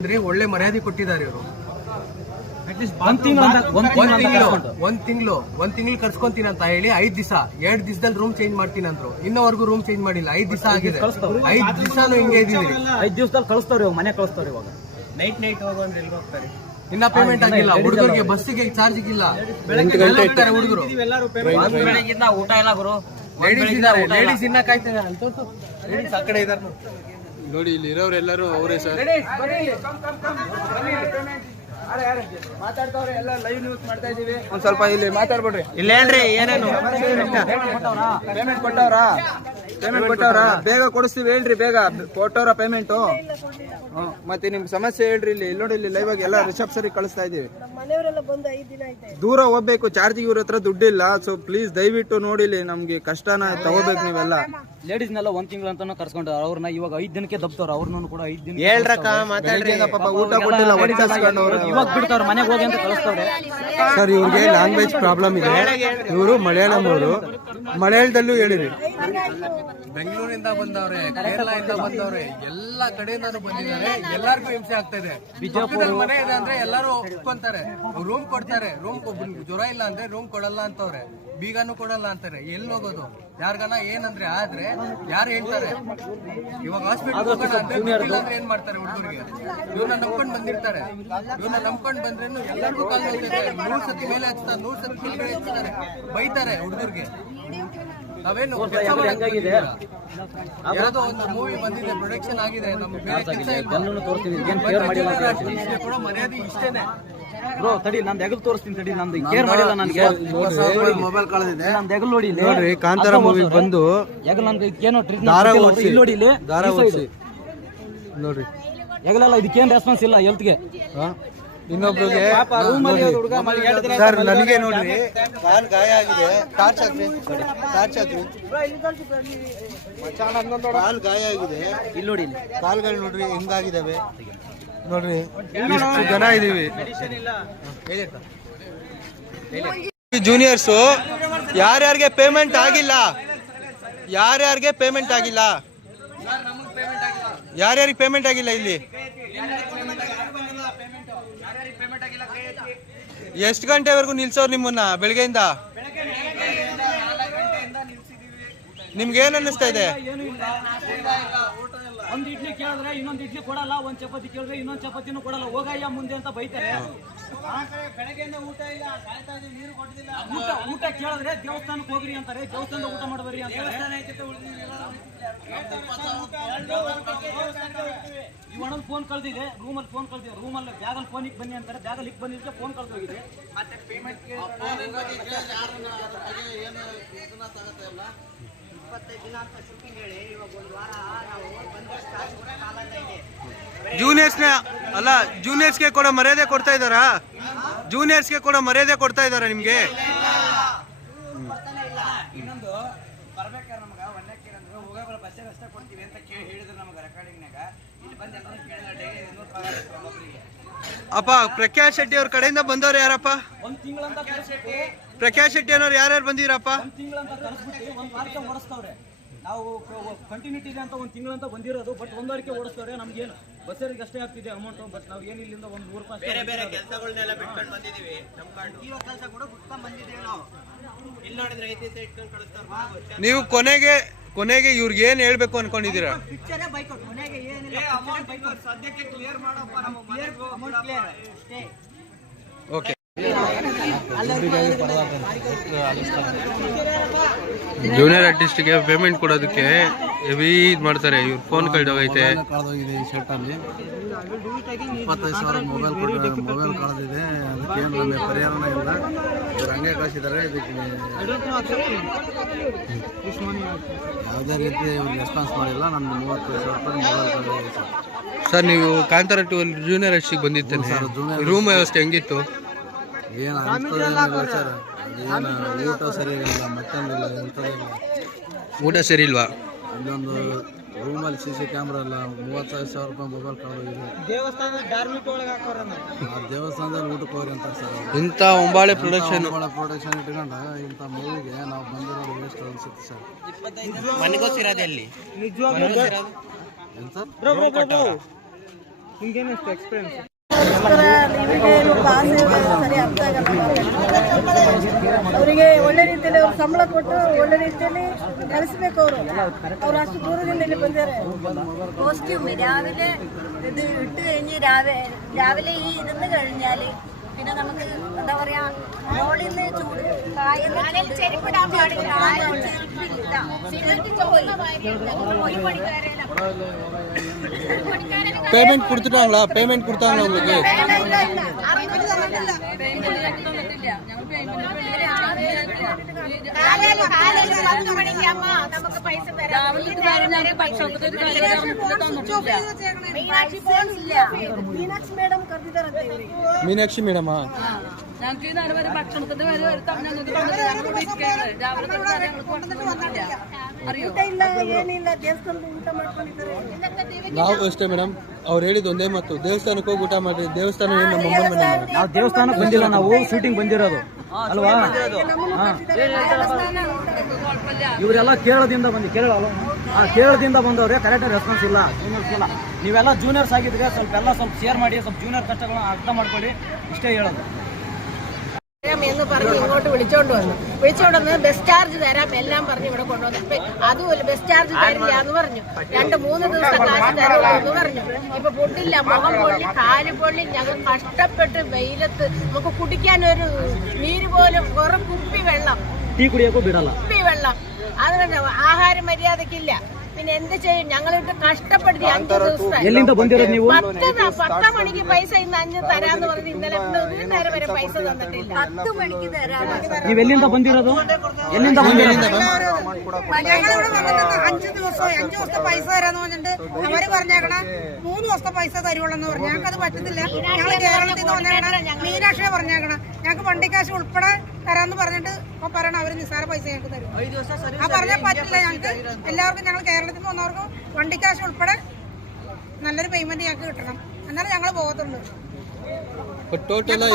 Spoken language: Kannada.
ಅಂದ್ರೆ ಒಳ್ಳೆ ಮರ್ಯಾದೆ ಕೊಟ್ಟಿದ್ದಾರೆ ಇವರು. ಒಂದ್ ತಿಂಗಳು ಒಂದ್ ತಿಂಗಳು ತಿಂಗಳು ಒಂದ್ ತಿಂಗಳು ಒಂದ್ ತಿಂಗಳು ಕರ್ಸ್ಕೊಂತೀನಿ ಅಂತ ಹೇಳಿ ಐದ್ ದಿವಸ ಎರಡ್ ದಿವಸದಲ್ಲಿ ರೂಮ್ ಚೇಂಜ್ ಮಾಡ್ತೀನಿ ಅಂದ್ರು. ಇನ್ನವರೆಗೂ ರೂಮ್ ಚೇಂಜ್ ಮಾಡಿಲ್ಲ. ಐದ್ ದಿವಸ ಆಗಿದೆ. ಐದ್ ದಿವಸ ಹಿಂಗೆ ಇದೀವಿ ಐದ್ ದಿವಸದಲ್ಲಿ ಕಳಿಸ್ತಾವ್ರಿ ಇವಾಗ ಮನೆ ಕಳಿಸ್ತಾವ್ರಿ ಇವಾಗ. ನೈಟ್ ನೈಟ್ ಹೋಗುವಂದ್ರೆ ಎಲ್ಲಿ ಹೋಗ್ತಾರೆ? ಇನ್ನ ಪೇಮೆಂಟ್ ಆಗಿಲ್ಲ. ಹುಡುಗರಿಗೆ ಬಸ್ಸಿಗೆ ಚಾರ್ಜ್ ಇಲ್ಲ ಹುಡುಗರು. ಊಟ ಇಲ್ಲ ಗುರು. ಲೇಡೀಸ್ ಇದ್ದಾರೆ ಲೇಡೀಸ್ ಇನ್ನ ಕಾಯ್ತಿದ್ದಾರೆ ಅಂತ ಲೇಡೀಸ್ ಆ ಕಡೆ ಇದ್ದಾರೆ. ನೋಡಿ ಇಲ್ಲಿ ಇರೋರೆಲ್ಲರೂ ಅವರೇ ಸರ್. ಮಾತಾಡ್ತಾವ್ರೆ ಎಲ್ಲ ಲೈವ್ ನ್ಯೂಸ್ ಮಾಡ್ತಾ ಇದೀವಿ. ಒಂದ್ ಸ್ವಲ್ಪ ಇಲ್ಲಿ ಮಾತಾಡ್ಬಿಡ್ರಿ. ಇಲ್ಲೇನ್ರಿ ಏನೇನು? ಪೇಮೆಂಟ್ ಕೊಟ್ಟವ್ರಾ? ಪೇಮೆಂಟ್ ಕೊಟ್ಟವ್ರ? ಬೇಗ ಕೊಡಿಸ್ತೀವಿ ಹೇಳ್ರಿ ಬೇಗ. ಕೊಟ್ಟವ್ರ ಪೇಮೆಂಟು ಮತ್ತೆ ನಿಮ್ ಸಮಸ್ಯೆ ಹೇಳ್ರಿ ಇಲ್ಲಿ. ಇಲ್ಲಿ ನೋಡಿ ಇಲ್ಲಿ ಲೈವ್ ಆಗಿ ಎಲ್ಲ ರಿಸೆಪ್ಷನ್ ಕಳಿಸ್ತಾ ಇದೀವಿ ದೂರ ಹೋಗ್ಬೇಕು. ಚಾರ್ಜಿಗೆ ಇವ್ರ ಹತ್ರ ದುಡ್ಡಿಲ್ಲ. ಸೊ ಪ್ಲೀಸ್ ದಯವಿಟ್ಟು ನೋಡಿ ಇಲ್ಲಿ ನಮ್ಗೆ ಕಷ್ಟನ ತಗೋಬೇಕು ನೀವೆಲ್ಲ. ಲೇಡೀಸ್ನೆಲ್ಲ ಒಂದ್ ತಿಂಗಳು ಅಂತಾನು ಕರ್ಸ್ಕೊಂಡ್ರ ಅವ್ರನ್ನ ಇವಾಗ ಐದ್ ದಿನಕ್ಕೆ ದಬ್ತವ್ರ. ಅವ್ರನ್ನೂ ಕೂಡ ಐದ್ ದಿನ ಹೇಳ್ರಕ್ಕ ಮಾತಾಡ್ರಿ. ಪಾಪ ಊಟ ಕೊಟ್ಟಿಲ್ಲ. ಇವಾಗ ಬಿಡ್ತಾವ್ರ ಮನೆಗೆ ಹೋಗಿ ಅಂತ ಕಳಿಸ್ತಾರೆ ಸರ್ ಇವ್ರಿಗೆ ಲ್ಯಾಂಗ್ವೇಜ್ ಪ್ರಾಬ್ಲಮ್ ಇದೆ. ಇವರು ಮಲಯಾಳಂ ಅವರು. ಮಲಯಾಳದಲ್ಲೂ ಹೇಳಿರಿ. ಬೆಂಗಳೂರಿಂದ ಬಂದವ್ರೆ ಕೇರಳದಿಂದ ಇಂದ ಬಂದವ್ರೆ ಎಲ್ಲಾ ಕಡೆಯಿಂದಾನು ಬಂದಿದ್ದಾರೆ. ಎಲ್ಲಾರ್ಗೂ ಹಿಂಸೆ ಆಗ್ತಾ ಇದೆ. ಪಕ್ಕದಲ್ಲಿ ಮನೆ ಇದೆ ಅಂದ್ರೆ ಎಲ್ಲಾರು ಒಪ್ಕೊಂತಾರೆ. ರೂಮ್ ಕೊಡ್ತಾರೆ. ರೂಮ್ ಜ್ವರ ಇಲ್ಲ ಅಂದ್ರೆ ರೂಮ್ ಕೊಡಲ್ಲ ಅಂತವ್ರೆ. ಬೀಗನು ಕೊಡಲ್ಲ ಅಂತಾರೆ. ಎಲ್ಲಿ ಹೋಗೋದು? ಯಾರ್ಗನ ಏನಂದ್ರೆ ಆದ್ರೆ ಯಾರು ಹೇಳ್ತಾರೆ? ಇವಾಗ ಹಾಸ್ಪಿಟಲ್ ಹೋಗೋಣ ಅಂದ್ರೆ ದುಡ್ಡಿಲ್ಲ ಅಂದ್ರೆ ಏನ್ ಮಾಡ್ತಾರೆ ಹುಡುಗರಿಗೆ? ಇವ್ರನ್ನ ನಂಬ್ಕೊಂಡ್ ಬಂದಿರ್ತಾರೆ. ಇವ್ರನ್ನ ನಂಬ್ಕೊಂಡ್ ಬಂದ್ರೇನು ಎಲ್ಲರಿಗೂ ಕಾಲ್ ನೂರ್ ಸತಿ ಮೇಲೆ ಹಚ್ತಾರೆ ನೂರ್ ಸತಿ ಹಚ್ತಾರೆ ಬೈತಾರೆ ಹುಡುಗರಿಗೆ. ನಾವೇನು? ಯಾವ್ದೋ? ಒಂದು ಮೂವಿ ಬಂದಿದೆ ಪ್ರೊಡಕ್ಷನ್ ಆಗಿದೆ ನಮ್ಗೆ ಬೇರೆ ಕೆಲಸ ಜನರನ್ನು ತೋರಿಸ್ತೀನಿ. ಏನ್ ಕೇರ್ ಮಾಡಿಲ್ಲ ಅಂತ ಹೇಳ್ತೀನಿ. ಇಲ್ಲ ಕೂಡ ಮರ್ಯಾದೆ ಇಷ್ಟೇನೆ. ಬ್ರೋ ತಡಿ ತೋರಿಸ್ತೀನಿ ತಡಿ ನಂದು ಕೇರ್ ಮಾಡಿಲ್ಲ ನನಗೆ. ಮೊಬೈಲ್ ಕಳೆದಿದೆ. ನಂದು ಹೆಗಲ್ ನೋಡಿ ಇಲ್ಲಿ. ನೋಡ್ರಿ ಕಾಂತಾರ ಮೂವಿ. ಬಂದು ಹೆಗಲ್ ನನ್ಗೆ ಇದಕ್ಕೇನು ದಾರ ಟ್ರೀಟ್ಮೆಂಟ್ ಓಡಿಸಿ. ಇಲ್ಲಿ ನೋಡಿ ಇಲ್ಲಿ ದಾರ ಈ side. ಓಡಿಸಿ. ನೋಡ್ರಿ. ಹೆಗಲೆಲ್ಲ ಇದಕ್ಕೇನ್ ರೆಸ್ಪಾನ್ಸ್ ಇಲ್ಲ ಹೆಲ್ತ್ಗೆ? ಇನ್ನೊಬ್ರಿಗೆ ಹುಡುಗ ಸರ್ ನನಗೆ ನೋಡ್ರಿ ಕಾಲ್ ಗಾಯ ಆಗಿದೆ. ಟಾರ್ಚ್ ಹಾಕ್ರಿ. ಟಾರ್ಚ್ ಹಾಕ್ರಿ ಕಾಲ್ ಗಾಯ ಆಗಿದೆ. ಇಲ್ಲಿ ನೋಡಿ ಇಲ್ಲಿ. ಕಾಲ್ಗಳು ನೋಡ್ರಿ ಹೆಂಗಾಗಿದಾವೆ. ನೋಡ್ರಿ ಇಷ್ಟು ಜನ ಇದೀವಿ. ಜೂನಿಯರ್ಸು ಯಾರ್ಯಾರಿಗೆ ಪೇಮೆಂಟ್ ಆಗಿಲ್ಲ? ಯಾರ್ಯಾರಿಗೆ ಪೇಮೆಂಟ್ ಆಗಿಲ್ಲ? ಯಾರ್ಯಾರಿಗೆ ಪೇಮೆಂಟ್ ಆಗಿಲ್ಲ ಇಲ್ಲಿ? ಎಷ್ಟು ಗಂಟೆವರೆಗೂ ನಿಲ್ಸೋರು ನಿಮ್ಮನ್ನ? ಬೆಳಗ್ಗೆಯಿಂದ? ನಿಮ್ಗೆ ಏನ್ ಅನ್ನಿಸ್ತಾ ಇದೆ? ಒಂದ್ ಇಡ್ಲಿ ಕೇಳಿದ್ರೆ ಇನ್ನೊಂದ್ ಇಡ್ಲಿ ಕೊಡಲ್ಲ ಒಂದ್ ಚಪಾತಿ ಕೇಳಿದ್ರೆ ಇನ್ನೊಂದ್ ಚಪಾತಿನೂ ಕೊಡಲ್ಲ. ಹೋಗಯ್ಯ ಮುಂದೆ ಅಂತ ಬೈತಾರೆ. ಊಟ ಊಟ ಊಟ ಕೇಳಿದ್ರೆ ದೇವಸ್ಥಾನಕ್ಕೆ ಹೋಗ್ರಿ ಅಂತಾರೆ ದೇವಸ್ಥಾನದ ಊಟ ಮಾಡಬರಿ ಅಂತಾರೆ. ಈ ಒಣಲ್ ಫೋನ್ ಕಳ್ದಿದೆ ರೂಮಲ್ಲಿ ಫೋನ್ ಕಳ್ದಿದೆ. ರೂಮಲ್ಲಿ ಬ್ಯಾಗಲ್ಲಿ ಫೋನ್ ಇಕ್ ಬನ್ನಿ ಅಂತಾರೆ. ಬ್ಯಾಗಲ್ಲಿ ಇಕ್ ಬಂದಿದ್ರೆ ಫೋನ್ ಕಳ್ದೋಗಿದೆ ಇಪ್ಪತ್ತೈದು ದಿನ ಅಂತ ಶೂಟಿಂಗ್ ಹೇಳಿ ಇವಾಗ ಒಂದು ವಾರ ನಾವು ಬಂದಷ್ಟು ಕಾಸು ಕೂಡ ಕಾಲಲ್ಲ ಇದೆ. ಜೂನಿಯರ್ಸ್ನ ಅಲ್ಲ ಜೂನಿಯರ್ಸ್ಗೆ ಕೊಡೋ ಮರ್ಯಾದೆ ಕೊಡ್ತಾ ಇದ್ದಾರಾ? ಜೂನಿಯರ್ಸ್ಗೆ ಕೂಡ ಮರ್ಯಾದೆ ಕೊಡ್ತಾ ಇದ್ದಾರಾ ನಿಮ್ಗೆ? ಇನ್ನೊಂದು ಬರ್ಬೇಕಾರೆ ನಮ್ಗ ಒಣ್ಣಕ್ಕೆ ಅಂದ್ರೆ ಹೋಗಬರ ಬಸ್ಸೇ ಅಷ್ಟೇ ಕೊಡ್ತೀವಿ ಅಂತ ಕೇಳಿ ಹೇಳಿದ್ರು ನಮ್ಗೆ ರೆಕಾರ್ಡಿಂಗ್ನಾಗ ಇಲ್ಲಿ ಬಂದು ಎಲ್ಲರೂ ಕೇಳಿದ್ರೆ ಡೈಲಿ ಇನ್ನೂರು ಪಗಾರ ಇತ್ತು ಅಪ್ಪ ಪ್ರಕಾಶ್ ಶೆಟ್ಟಿ ಅವ್ರ ಕಡೆಯಿಂದ ಬಂದವ್ರು ಯಾರಪ್ಪ? ಒಂದ್ ತಿಂಗಳಂತ ಕಳಿಸ್ಬಿಟ್ಟು ಪ್ರಕಾಶ್ ಶೆಟ್ಟಿ ಅನ್ನೋರು ಯಾರ್ಯಾರು ಬಂದಿರಪ್ಪ ಒಂದ್ ತಿಂಗಳಂತ ಕಳಿಸ್ಬಿಟ್ಟು ಒಂದ್ ವಾರಕ್ಕೆ ಓಡಿಸ್ತವ್ರೆ ನಾವು ಕಂಟಿನ್ಯೂಟಿ ಇದೆ ಅಂತ ಒಂದು ತಿಂಗಳಂತ ಬಂದಿರೋದು ಬಟ್ ಒಂದ್ ವಾರಕ್ಕೆ ಓಡಿಸ್ತವ್ರೆ ನಮ್ಗೇನು ಬಸ್ಸರಿಗೆ ಅಷ್ಟೇ ಆಗ್ತಿದೆ ಅಮೌಂಟ್ ಬಟ್ ನಾವು ಏನು ಇಲ್ಲಿಂದ ಒಂದ್ ನೂರು ರೂಪಾಯಿ ಬೇರೆ ಬೇರೆ ಕೆಲಸಗಳನ್ನೆಲ್ಲ ಬಿಟ್ಕೊಂಡು ಬಂದಿದ್ದೀವಿ ನಮ್ಕೊಂಡು ಇರೋ ಕೆಲಸ ಕೂಡ ಬಿಟ್ಕೊಂಡ್ ಬಂದಿದ್ದೇವೆ ನಾವು. ಇಲ್ಲಿ ನೋಡಿದ್ರೆ ಐದು ದಿವಸ ಇಟ್ಕೊಂಡು ಕಳಿಸ್ತಾರೆ ನೀವು ಕೊನೆಗೆ ಕೊನೆಗೆ ಇವ್ರಿಗೆ ಏನ್ ಹೇಳ್ಬೇಕು ಅನ್ಕೊಂಡಿದ್ದೀರಾ? ಪಿಕ್ಚರೇ ಬೈಕೊಟ್ಟು ಮನೆಗೆ ಏನಿಲ್ಲ. ಸದ್ಯಕ್ಕೆ ಕ್ಲಿಯರ್ ಮಾಡಪ್ಪ ನಮ್ಮ ಅಮೌಂಟ್ ಕ್ಲಿಯರ್ ಅಷ್ಟೇ. ಓಕೆ ಜೂನಿಯರ್ ಆರ್ಟಿಸ್ಟ್ಗೆ ಪೇಮೆಂಟ್ ಕೊಡೋದಕ್ಕೆ ಹೆವಿ ಇದು ಮಾಡ್ತಾರೆ ಇವ್ರು ಫೋನ್ ಕಳೆದೋಗೈತೆ ಕಳೆದೋಗಿದೆ ಈ ಶರ್ಟಲ್ಲಿ ಇಪ್ಪತ್ತೈದು ಸಾವಿರ ಮೊಬೈಲ್ ಕೊಟ್ಟು ಮೊಬೈಲ್ ಕಳೆದಿದೆ ಅದಕ್ಕೆ ಏನು ನಮಗೆ ಪರಿಹಾರನೇ ಇಲ್ಲ. ಇವ್ರು ಹಂಗೆ ಕಳಿಸಿದ್ದಾರೆ ಇದಕ್ಕೆ ಯಾವುದೇ ರೀತಿ ಇವ್ರಿಗೆ ರೆಸ್ಪಾನ್ಸ್ ಮಾಡಿಲ್ಲ ನನ್ನ ಮೂವತ್ತೈದು ಸಾವಿರ ರೂಪಾಯಿ ಮೊಬೈಲ್ ಕಳೆದಿದೆ ಸರ್ ಸರ್ ನೀವು ಕಾಂತಾರ ಟು ಜೂನಿಯರ್ ಆರ್ಟಿಸ್ಟ್ಗೆ junior ರೂಮ್ ವ್ಯವಸ್ಥೆ ಹೆಂಗಿತ್ತು? ಏನು ಸರ್ ಏನು ಊಟ ಸರಿಯಾಗಿಲ್ಲ ಮತ್ತೊಂದಿಲ್ಲ ಎಂಥದಿಲ್ಲ ಊಟ ಸರಿ ಇಲ್ವಾ? ಇನ್ನೊಂದು ರೂಮಲ್ಲಿ ಸಿ ಸಿ ಕ್ಯಾಮ್ರಾ ಇಲ್ಲ ಮೂವತ್ತೈದು ಸಾವಿರ ರೂಪಾಯಿ ಮೊಬೈಲ್ ಕಳೆದೋಗಿದೆ. ದೇವಸ್ಥಾನದ ಧಾರ್ಮಿಕ ಒಳಗೆ ಆ ದೇವಸ್ಥಾನದಲ್ಲಿ ಊಟಕ್ಕೆ ಹೋಗಿ ಅಂತ ಸರ್. ಇಂಥ ಒಂಬಾಳೆ ಪ್ರೊಡಕ್ಷನ್ ಭಾಳ ಪ್ರೊಡಕ್ಷನ್ ಇಟ್ಕೊಂಡು ಇಂಥ ಮೂವಿಗೆ ನಾವು ಬಂದಿರೋದು ವೇಸ್ಟ್ ಅನ್ಸುತ್ತೆ ಸರ್. ಮನೆಗೋಸಿರೋದು. ಎಲ್ಲಿ ಏನು ಸರ್? ನಿಮ್ಗೇನು ಎಕ್ಸ್ಪೀರಿಯನ್ಸ್ ಲಾಸ್ ಸರಿ ಅರ್ಥ ಆಗಲ್ಲ ಅವರಿಗೆ ಒಳ್ಳೆ ರೀತಿಯಲ್ಲಿ ಅವ್ರು ಸಂಬಳ ಕೊಟ್ಟು ಒಳ್ಳೆ ರೀತಿಯಲ್ಲಿ ಕಲಿಸ್ಬೇಕು ಅವರು ಅವ್ರು ಅಷ್ಟು ದೂರದಿಂದ ಇಲ್ಲಿ ಬಂದಿದ್ದಾರೆ ಕಾಸ್ಟ್ಯೂಮ್ ರಾವಿಲೆ ಇದು ಇಟ್ಟು കഴിഞ്ഞ് ರಾವೆ രാവിലെ ഈ ഇരുന്ന് കഴിഞ്ഞാൽ പിന്നെ നമുക്ക് എന്താ പറയാ മോളിൽ നിന്ന് ചൂട് കായലിൽ ചെരുപ്പിടാൻ പാടില്ല ഒരു പേയ്മെന്റ് കൊടുത്തിട്ടാണോ പേയ്മെന്റ് കൊടുത്താണോ உங்களுக்கு നമുക്ക് പൈസ തരാം മീനാക്ഷി ഫോൺ ഇല്ല ಮೀನಾಕ್ಷಿ ಮೇಡಮ್ ಕರೆದಿದ್ದಾರಂತೆ ಇವರಿಗೆ ಮೀನಾಕ್ಷಿ ಮೇಡಮ ഞങ്ങൾക്ക് നേരെ വരെ ഭക്ഷണത്തിന്റെ വരെ വരുത്താം ഞങ്ങൾക്ക് ഞങ്ങൾ വിൽക്കുകയാണ് രാവിലെ തൊട്ട് വരെ ഞങ്ങൾക്ക് കൊണ്ടുവന്നിട്ട് വന്നില്ല അറിയോ ಊಟ ಇಲ್ಲ ಏನಿಲ್ಲ ದೇವಸ್ಥಾನದ ಊಟ ಮಾಡ್ಕೊಂಡಿದ್ದಾರೆ ನಾವು ಅಷ್ಟೇ ಮೇಡಮ್ ಅವ್ರು ಹೇಳಿದ ಒಂದೇ ಮತ್ತು ದೇವಸ್ಥಾನಕ್ಕೆ ಹೋಗಿ ಊಟ ಮಾಡಿ ದೇವಸ್ಥಾನ ನಾವು ದೇವಸ್ಥಾನಕ್ಕೆ ಬಂದಿಲ್ಲ ನಾವು ಶೂಟಿಂಗ್ ಬಂದಿರೋದು. ಅಲ್ವಾ? ಇವರೆಲ್ಲ ಕೇರಳದಿಂದ ಬಂದಿ ಕೇರಳ ಅಲ್ವಾ? ಆ ಕೇರಳದಿಂದ ಬಂದವ್ರೆ ಕರೆಕ್ಟ್ ರೆಸ್ಪಾನ್ಸ್ ಇಲ್ಲ ಜೂನಿಯರ್ಸ್ ಇಲ್ಲ. ನೀವೆಲ್ಲ ಜೂನಿಯರ್ಸ್ ಆಗಿದ್ರೆ ಸ್ವಲ್ಪ ಎಲ್ಲ ಸ್ವಲ್ಪ ಶೇರ್ ಮಾಡಿ ಸ್ವಲ್ಪ ಜೂನಿಯರ್ ಕಷ್ಟಗಳನ್ನ ಅರ್ಥ ಮಾಡ್ಕೊಳ್ಳಿ ಇಷ್ಟೇ ಹೇಳೋದು. എന്ന് പറഞ്ഞ് ഇങ്ങോട്ട് വിളിച്ചോണ്ട് വന്നു. വിളിച്ചോണ്ട് വന്ന് ബസ് ചാർജ് തരാം എല്ലാം പറഞ്ഞ് ഇവിടെ കൊണ്ടുവന്നു. അതുമല്ല ബസ് ചാർജ് തരില്ല എന്ന് പറഞ്ഞു. രണ്ട് മൂന്ന് ദിവസം കാശ് തരുള്ളൂ എന്ന് പറഞ്ഞു. ഇപ്പൊ പൊട്ടില്ല മുഖം പൊള്ളി കാൽ പൊള്ളി ഞങ്ങൾ കഷ്ടപ്പെട്ട് വെയിലത്ത് നമുക്ക് കുടിക്കാൻ ഒരു നീര് പോലും വെറും കുപ്പി വെള്ളം. കുപ്പി വെള്ളം. അത് ആഹാര മര്യാദക്കില്ല. പിന്നെ എന്ത് ചെയ്യും? ഞങ്ങളിട്ട് കഷ്ടപ്പെടുത്തി അഞ്ചു ദിവസമായി പത്ത് പത്താം മണിക്ക് പൈസ ഇന്ന് തരാന്ന് പറഞ്ഞ് ഇന്നലെ ഒരു നേരം വരെ പൈസ തന്നിട്ടില്ല. പത്ത് മണിക്ക് ഞങ്ങളിവിടെ അഞ്ചു ദിവസമായി അഞ്ചു ദിവസത്തെ പൈസ തരാന്ന് പറഞ്ഞിട്ട് അവർ പറഞ്ഞേക്കണ മൂന്ന് ദിവസത്തെ പൈസ തരുവുള്ളെന്ന് പറഞ്ഞു. ഞങ്ങൾക്ക് അത് പറ്റത്തില്ല ഞങ്ങൾ കേരളത്തിൽ നിന്ന് വന്നേക്കണ മീനാക്ഷിയെ പറഞ്ഞേക്കണം ഞങ്ങൾക്ക് വണ്ടി കാശ് ഉൾപ്പെടെ തരാന്ന് പറഞ്ഞിട്ട് ഇപ്പൊ പറയണം അവർ നിസ്സാര പൈസ ഞങ്ങൾക്ക് തരും. ആ പറഞ്ഞാൽ പറ്റില്ല ഞങ്ങൾക്ക്. എല്ലാവർക്കും ഞങ്ങൾ കേരളത്തിൽ നിന്ന് വന്നവർക്കും വണ്ടി കാശ് ഉൾപ്പെടെ നല്ലൊരു പേയ്മെന്റ് ഞങ്ങൾക്ക് കിട്ടണം. എന്നാലും ഞങ്ങൾ പോകത്തുള്ളൂ. ടോട്ടലാ.